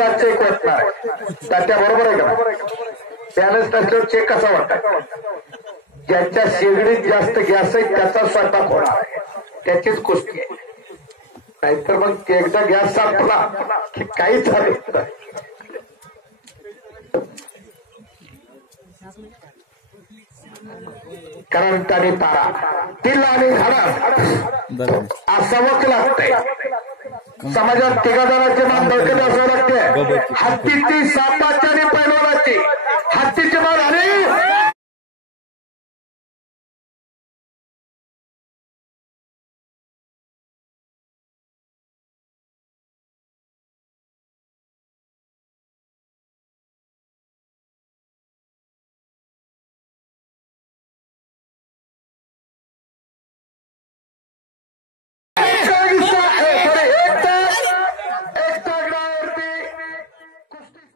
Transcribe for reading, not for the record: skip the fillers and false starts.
गॅसचा चेक वाटणार तात्या, बरोबर आहे का? बॅलन्स नसल्यावर चेक कसा वाटतात? ज्यांच्या शेगडीत जास्त गॅस आहे त्याचा स्वयंपाक होणार, त्याचीच गोष्टी आहे. नाहीतर मग एकदा गॅस संपला की काहीच झालं. करंट आणि तारा, तिला आणि झाडा असावंच लागतंय. समाजात तिघा जणांचे नाम बळकट असावं लागते. हत्तीची सापाच्या